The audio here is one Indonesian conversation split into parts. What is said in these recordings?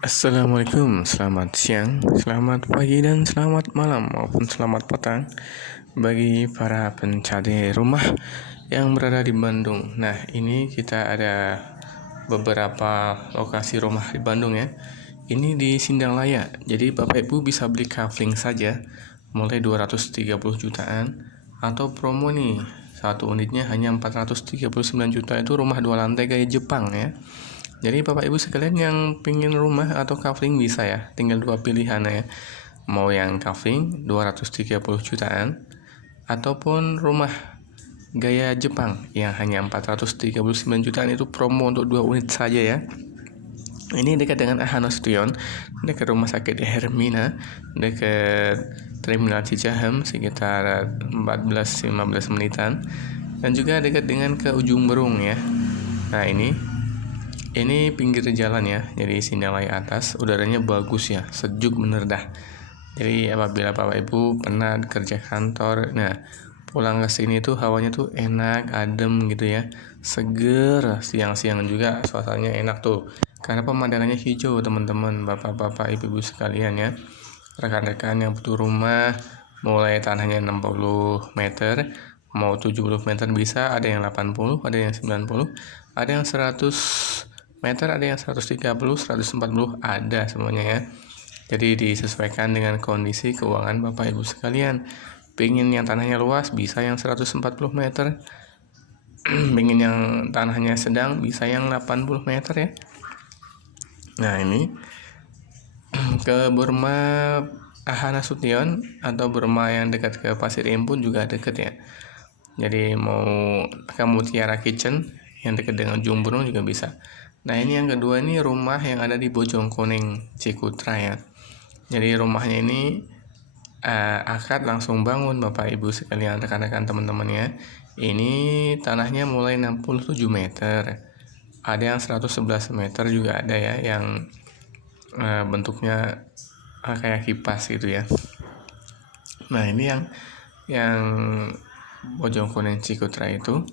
Assalamualaikum, selamat siang, selamat pagi, dan selamat malam maupun selamat petang bagi para pencari rumah yang berada di Bandung. Nah, ini kita ada beberapa lokasi rumah di Bandung ya. Ini di Sindang Laya. Jadi Bapak Ibu bisa beli kafling saja mulai 230 jutaan atau promo nih. Satu unitnya hanya 439 juta, itu rumah 2 lantai gaya Jepang ya. Jadi Bapak Ibu sekalian yang pingin rumah atau kafling bisa ya, tinggal dua pilihan ya. Mau yang kafling 230 jutaan ataupun rumah gaya Jepang yang hanya 439 jutaan, itu promo untuk 2 unit saja ya. Ini dekat dengan Ahana Sution, dekat rumah sakit Hermina, dekat Terminal Cicahem sekitar 14-15 menitan, dan juga dekat dengan ke ujung Berung ya. Nah, ini pinggir jalan ya, jadi Sindang Laya atas, udaranya bagus ya, sejuk bener dah. Jadi apabila Bapak Ibu pernah kerja kantor, nah pulang ke sini tuh hawanya tuh enak, adem gitu ya, seger. Siang-siang juga suasananya enak tuh, karena pemandangannya hijau teman-teman, bapak-bapak, ibu-ibu sekalian ya. Rekan-rekan yang butuh rumah, mulai tanahnya 60 meter, mau 70 meter bisa, ada yang 80, ada yang 90, ada yang 100 meter, ada yang 130, 140, ada semuanya ya. Jadi disesuaikan dengan kondisi keuangan Bapak Ibu sekalian. Pengen yang tanahnya luas bisa yang 140 meter. Pengen yang tanahnya sedang bisa yang 80 meter ya. Nah, ini ke Burma Ahana Sution atau Burma yang dekat ke Pasir Impun juga deket ya. Jadi mau ke Mutiara Kitchen yang dekat dengan Jumbrung juga bisa. Nah, ini yang kedua, ini rumah yang ada di Bojongkoneng, Cikutra ya. Jadi rumahnya ini akad langsung bangun Bapak Ibu sekalian, rekan-rekan teman-teman ya. Ini tanahnya mulai 67 meter. Ada yang 111 meter juga ada ya, yang bentuknya kayak kipas gitu ya. Nah, ini yang Bojongkoneng Cikutra itu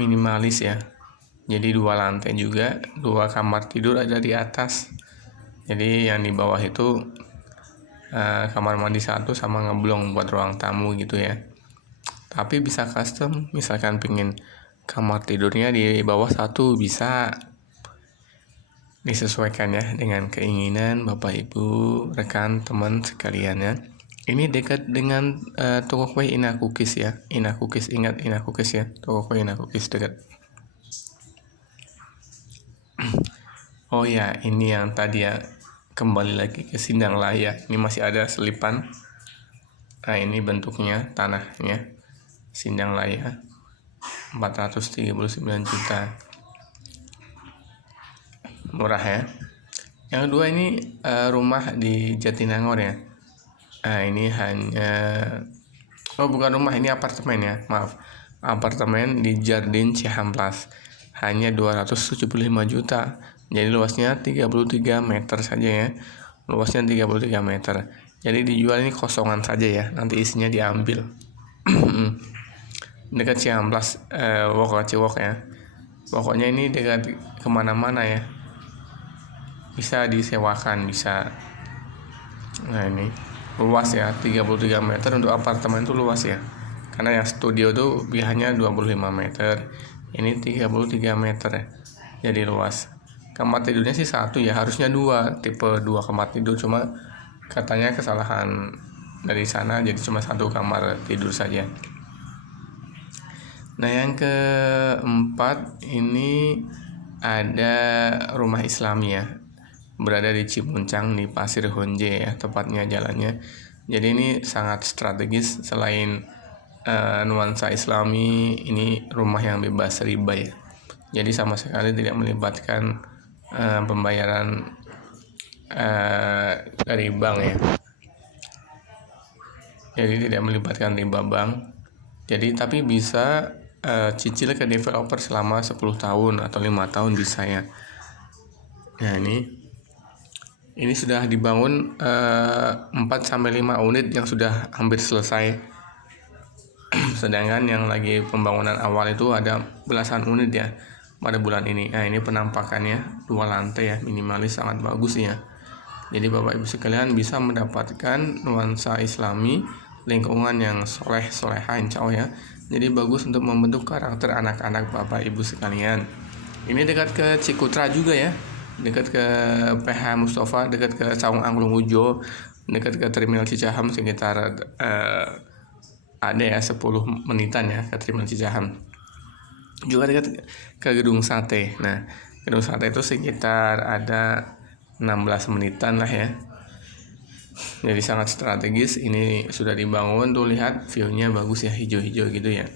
minimalis ya. Jadi 2 lantai juga, 2 kamar tidur ada di atas. Jadi yang di bawah itu kamar mandi 1 sama ngeblong buat ruang tamu gitu ya. Tapi bisa custom, misalkan pingin kamar tidurnya di bawah 1, bisa disesuaikan ya dengan keinginan Bapak Ibu, rekan teman sekalian ya. Ini dekat dengan toko kue Ina Cookies ya. Ina Cookies, ingat Ina Cookies ya, toko kue Ina Cookies dekat. Oh ya, ini yang tadi ya, kembali lagi ke Sindang Laya. Ini masih ada selipan. Nah, ini bentuknya tanahnya Sindang Laya 439 juta. Murah ya. Yang kedua ini rumah di Jatinangor ya. Nah, ini bukan rumah, ini apartemen ya, maaf. Apartemen di Jardin Cihamplas. Hanya 275 juta. Jadi luasnya 33 meter saja ya. Luasnya 33 meter. Jadi dijual ini kosongan saja ya. Nanti isinya diambil. Dekat Cihamplas, Ciwok ya. Pokoknya ini dekat kemana-mana ya. Bisa disewakan, bisa. Nah, ini luas ya, 33 meter untuk apartemen itu luas ya. Karena yang studio tuh biasanya 25 meter. Ini 33 meter ya. Jadi luas. Kamar tidurnya sih 1 ya, harusnya 2, tipe 2 kamar tidur, cuma katanya kesalahan dari sana jadi cuma 1 kamar tidur saja. Nah, yang keempat ini ada rumah Islami ya, berada di Cipuncang di Pasir Honje ya, tepatnya jalannya. Jadi ini sangat strategis, selain nuansa Islami, ini rumah yang bebas riba ya. Jadi sama sekali tidak melibatkan pembayaran dari bank ya. Jadi tidak melibatkan riba bank. Jadi tapi bisa cicil ke developer selama 10 tahun atau 5 tahun bisa ya. Nah, ini sudah dibangun 4-5 unit yang sudah hampir selesai. Sedangkan yang lagi pembangunan awal itu ada belasan unit ya. pada bulan ini. Nah, ini penampakannya 2 lantai ya, minimalis, sangat bagus ya. Jadi Bapak Ibu sekalian bisa mendapatkan nuansa Islami, lingkungan yang soleh-soleha insya Allah ya. Jadi bagus untuk membentuk karakter anak-anak Bapak Ibu sekalian. Ini dekat ke Cikutra juga ya, dekat ke PH Mustafa, dekat ke Saung Angklung Ujo, dekat ke Terminal Cicahem, sekitar ada ya 10 menitan ya ke Terminal Cicahem. Juga dekat ke Gedung Sate. Nah, Gedung Sate itu sekitar ada 16 menitan lah ya. Jadi sangat strategis. Ini sudah dibangun tuh, lihat view-nya bagus ya, hijau-hijau gitu ya.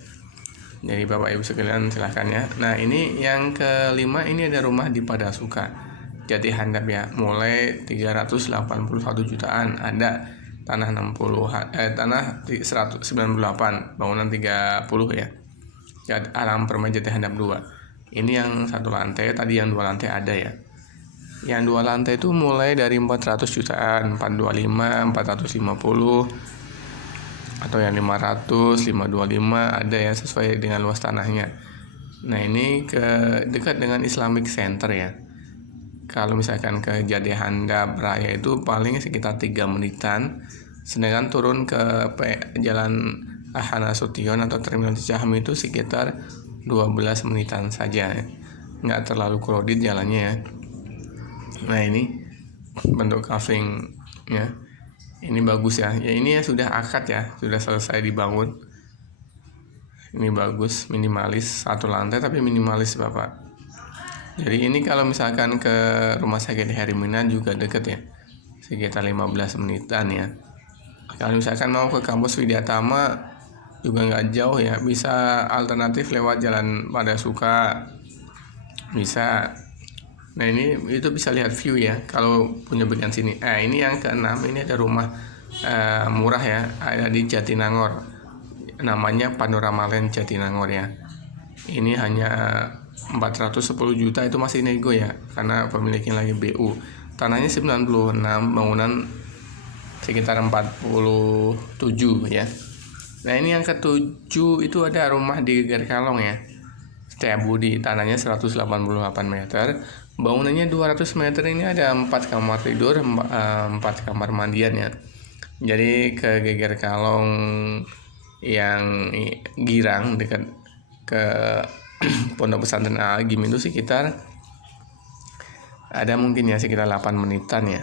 Jadi Bapak Ibu sekalian silahkan ya. Nah, ini yang kelima, ini ada rumah di Padasuka Jati Handap ya, mulai 381 jutaan. Ada tanah 198, bangunan 30 ya. Alam Permai Jati Handap 2. Ini yang 1 lantai, tadi yang 2 lantai ada ya. Yang 2 lantai itu mulai dari 400 jutaan, 425, 450, atau yang 500, 525 ada ya, sesuai dengan luas tanahnya. Nah, ini dekat dengan Islamic Center ya. Kalau misalkan ke Jati Handap Raya itu paling sekitar 3 menitan, sedangkan turun ke Jalan Ahana Sution atau Terminal Cicahem itu sekitar 12 menitan saja ya. Nggak terlalu crowded jalannya ya. Nah, ini bentuk covering ya. Ini bagus ya. Ya, ini ya sudah akad ya, sudah selesai dibangun. Ini bagus, minimalis, 1 lantai tapi minimalis Bapak. Jadi ini kalau misalkan ke Rumah Sakit Hermina juga deket ya, sekitar 15 menitan ya. Kalau misalkan mau ke kampus Widyatama juga nggak jauh ya, bisa alternatif lewat Jalan Padasuka, bisa. Nah, ini itu bisa lihat view ya kalau punya bagian sini. Ini yang keenam, ini ada rumah murah ya, ada di Jatinangor, namanya Panorama Land Jatinangor ya. Ini hanya 410 juta, itu masih nego ya, karena pemiliknya lagi BU. Tanahnya 96, bangunan sekitar 47 ya. Nah, ini yang ketujuh itu ada rumah di Geger Kalong ya, Setiabudi, tanahnya 188 meter, bangunannya 200 meter. Ini ada 4 kamar tidur, 4 kamar mandian ya. Jadi ke Geger Kalong yang Girang dekat ke Pondok Pesantren Al-Agim itu sekitar ada mungkin ya sekitar 8 menitan ya.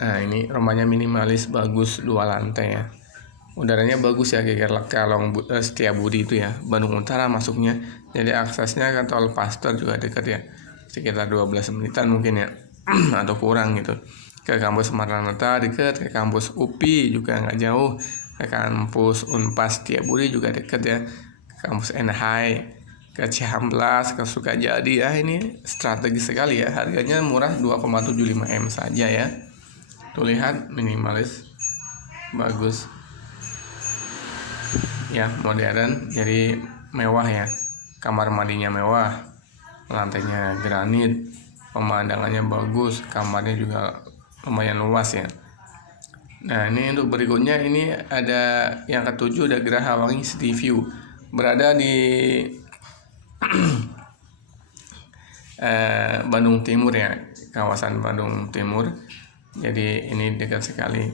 Nah, ini rumahnya minimalis, bagus, 2 lantai ya. Udaranya bagus ya, Geger Kalong Setiabudi itu ya, Bandung Utara masuknya. Jadi aksesnya ke Tol Pasteur juga dekat ya, sekitar 12 menitan mungkin ya atau kurang gitu. Ke kampus Maranatha dekat, ke kampus UPI juga nggak jauh, ke kampus Unpas Setiabudi juga dekat ya, ke kampus NHI, ke Cihampelas, ke Sukajadi ya. Ini strategis sekali ya, harganya murah, 2,75 M saja ya. Tuh lihat, minimalis, bagus ya, modern, jadi mewah ya. Kamar mandinya mewah, lantainya granit, pemandangannya bagus, kamarnya juga lumayan luas ya. Nah, ini untuk berikutnya, ini ada yang ketujuh, ada Geraha Wangi City View, berada di Bandung Timur ya, kawasan Bandung Timur. Jadi ini dekat sekali.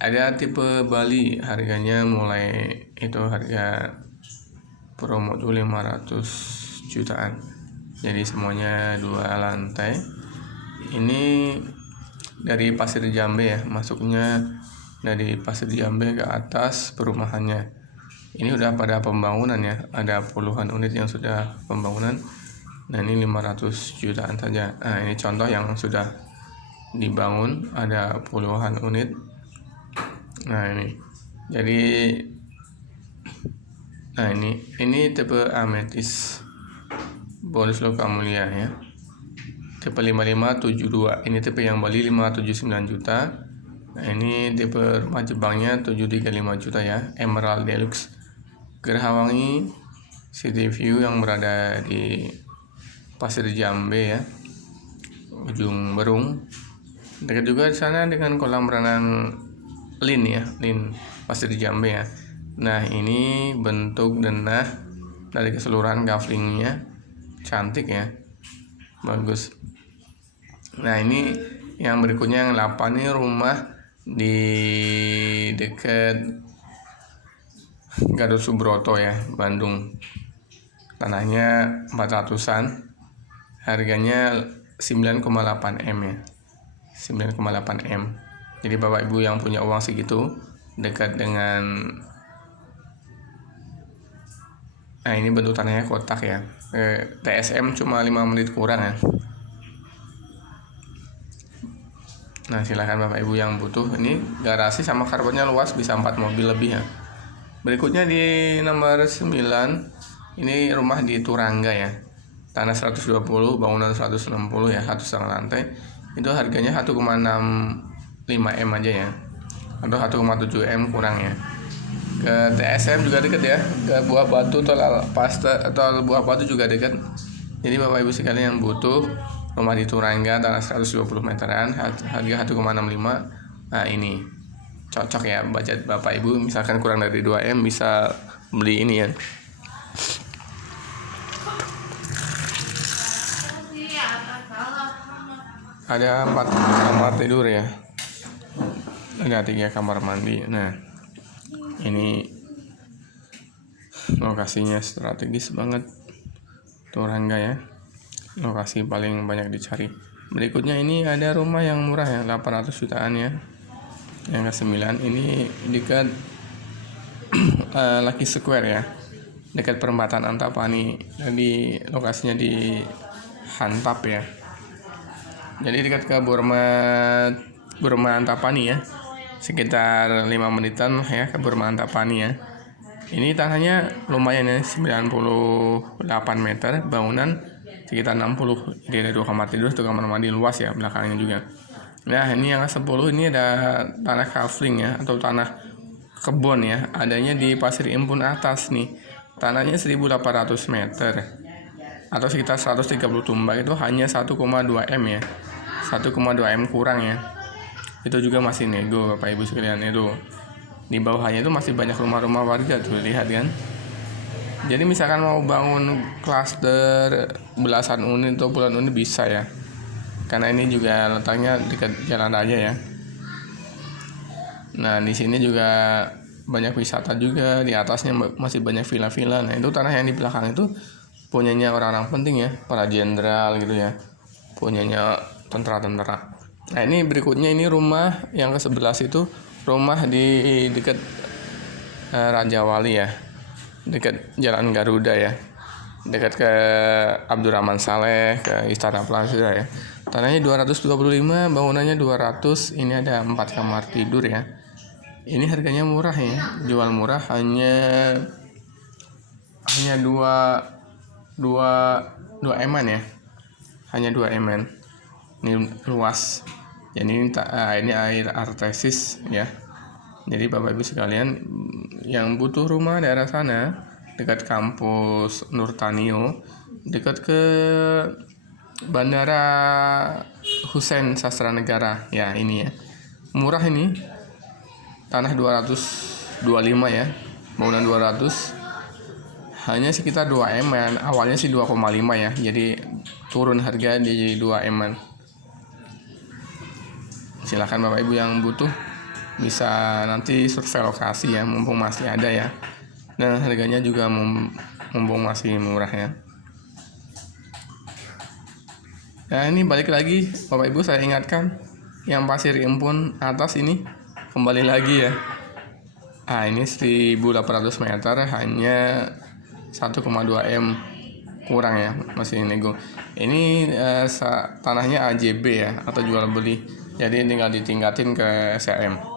Ada tipe Bali, harganya mulai itu harga promo tuh 500 jutaan. Jadi semuanya 2 lantai. Ini dari Pasir Jambe ya, masuknya dari Pasir Jambe ke atas perumahannya. Ini udah pada pembangunan ya, ada puluhan unit yang sudah pembangunan. Nah, ini 500 jutaan saja. Nah, ini contoh yang sudah dibangun, ada puluhan unit. Nah, ini jadi, nah ini tipe ametis bonus lokal mulia ya, tipe 5572. Ini tipe yang Bali 579 juta. Nah, ini tipe rumah Jepangnya 735 juta ya, Emerald Deluxe Geraha Wangi City View yang berada di Pasir Jambe ya, ujung Berung. Dekat juga di sana dengan kolam renang Lin ya, Lin Pasir Jambe ya. Nah, ini bentuk denah dari keseluruhan gafflingnya cantik ya, bagus. Nah ini yang berikutnya yang 8 ini rumah di dekat Gatot Subroto ya, Bandung. Tanahnya 400-an, harganya 9,8 M ya, 9,8 M. Jadi bapak ibu yang punya uang segitu, dekat dengan ini bentuk tanahnya kotak ya, TSM cuma 5 menit kurang ya. Nah silahkan bapak ibu yang butuh. Ini garasi sama karbonnya luas, bisa 4 mobil lebih ya. Berikutnya di nomor 9, ini rumah di Turangga ya, tanah 120, bangunan 160 ya, 1,5 lantai. Itu harganya 1,65 M aja ya, atau 1,7 M kurang ya. Ke TSM juga dekat ya, ke Buah Batu atau Buah Batu juga dekat. Jadi bapak ibu sekalian yang butuh rumah di Turangga tanah 120 meteran, harga 1,65. Nah ini cocok ya budget bapak ibu, misalkan kurang dari 2 M bisa beli ini ya. Ada 4 kamar tidur ya, ada 3 kamar mandi. Nah ini lokasinya strategis banget, Turangga ya, lokasi paling banyak dicari. Berikutnya ini ada rumah yang murah ya, 800 jutaan ya, yang ke-9 ini dekat Lucky Square ya, dekat perempatan Antapani. Jadi lokasinya di Hantap ya, jadi dekat ke Burma Antapani ya, sekitar 5 menitan ya ke Burma Antapani ya. Ini tanahnya lumayan ya, 98 meter, bangunan sekitar 60. Jadi ada 2 kamar tidur, 1 kamar mandi luas ya belakangnya juga. Nah ini yang ke-10 ini ada tanah kafling ya, atau tanah kebon ya, adanya di Pasir Impun atas nih. Tanahnya 1800 meter atau sekitar 130 tumbak, itu hanya 1,2 M ya, 1,2 M kurang ya. Itu juga masih nego bapak ibu sekalian. Itu di bawahnya itu masih banyak rumah-rumah warga tuh, lihat kan. Jadi misalkan mau bangun klaster belasan unit atau puluhan unit bisa ya, karena ini juga letaknya dekat jalan raya ya. Nah di sini juga banyak wisata juga, di atasnya masih banyak villa-villa. Nah itu tanah yang di belakang itu punyanya orang-orang penting ya, para jenderal gitu ya, punyanya tentara-tentara. Nah ini berikutnya ini rumah yang ke-11 itu rumah di dekat Raja Wali ya, dekat Jalan Garuda ya, dekat ke Abdurrahman Saleh, ke Istana Plaza ya. Tanahnya 225, bangunannya 200. Ini ada 4 kamar tidur ya. Ini harganya murah ya, jual murah, hanya 2 eman ya, hanya 2 eman. Ini luas. Jadi ini air artesis ya. Jadi bapak ibu sekalian yang butuh rumah daerah sana, dekat kampus Nurtanio, dekat ke Bandara Hussein Sastra Negara ya, ini ya, murah ini. Tanah 225 ya, bangunan 200, hanya sekitar 2 eman. Awalnya sih 2,5 ya, jadi turun harga di 2 eman. Silakan bapak ibu yang butuh bisa nanti survei lokasi ya, mumpung masih ada ya, dan harganya juga mumpung masih murah ya. Nah ini balik lagi bapak ibu, saya ingatkan yang Pasir Impun atas ini kembali lagi ya. Ini 1800 meter, hanya 1,2 M kurang ya, masih nego. Ini tanahnya AJB ya, atau jual beli, jadi tinggal ditingkatin ke SRM.